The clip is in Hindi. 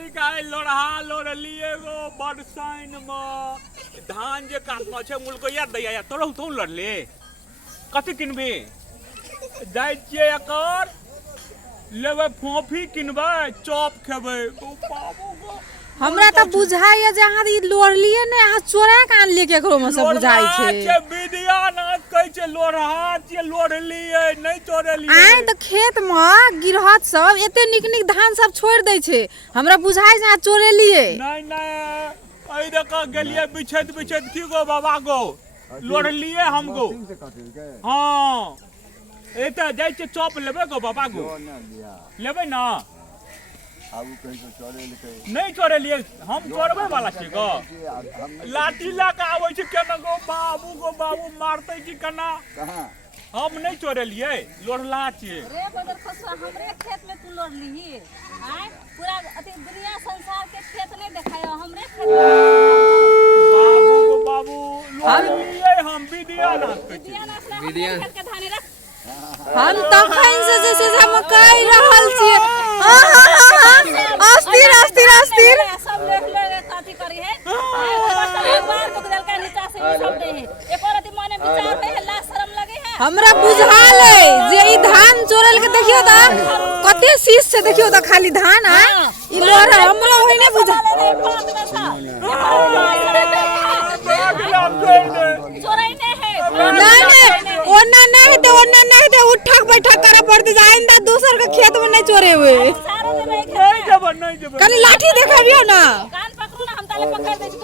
करी का लोढ़ा लोढ़लिए गो बरसाइन में धान जे काटना छे मुल्को याद दैया या तोरो तो लड़ले कथि किनबे जाय छिए एकर लेबे फोफी किनबे चॉप खेबे ओ बाबू गो हमरा त बुझाय जे अहाँ ई लोढ़लिए ने अहाँ चोरा के आन ले केकरो में से बुझाय छे विद्या ना कहै छे लोढ़ा छे लोढ़लिए नै चोरलिए आइ त खेत में गिरहत सब एते निक निक धान सब छोड़ दै छे हमरा बुझाय जे अहाँ चोरेलिए नहीं नहीं ऐ देख गेलिए बिछत बिछत की गो बाबा गो लोढ़लिए हम गो हां एता जाय छे चॉप लेबे गो बाबा गो लेबे ना आबू कहीं तो चोरे लेके नहीं चोरलिए हम चोरबे वाला छे गो लाठी ला के आबै छे केना गो बाबू मारते की कना कहां हम नहीं चोरलिए लोढ़ला छे रे बदर खसवा हमरे खेत में तू लोढ़लीही आय पूरा अति दुनिया संसार के खेत नहीं देखायो हमरे खेत बाबू लोढ़लिए हम विद्या ना विद्या खेत के धाने रख हम तखन से जैसे हम कह रहल छी अस्थिर अस्थिर अस्थिर सब लेख ले काठी करी है बार को गदल का नीचा से ई सब दे है एक और अति मने विचार है ला शर्म लगे है हमरा बुझाल है जे ई धान चोरल के देखियो त कते शीश से देखियो त खाली धान है ई लोर हमरा होय ने बुझा चोराई नहीं है नहीं ओना नहीं तो ओना नहीं तो उठक बैठक करे पड़ते आइंदा दूसर के खेत में नहीं चोरे हुए सारो में नहीं जब कनी लाठी देखाबियो ना कान पकड़ू ना हम ताले पकड़ दे छी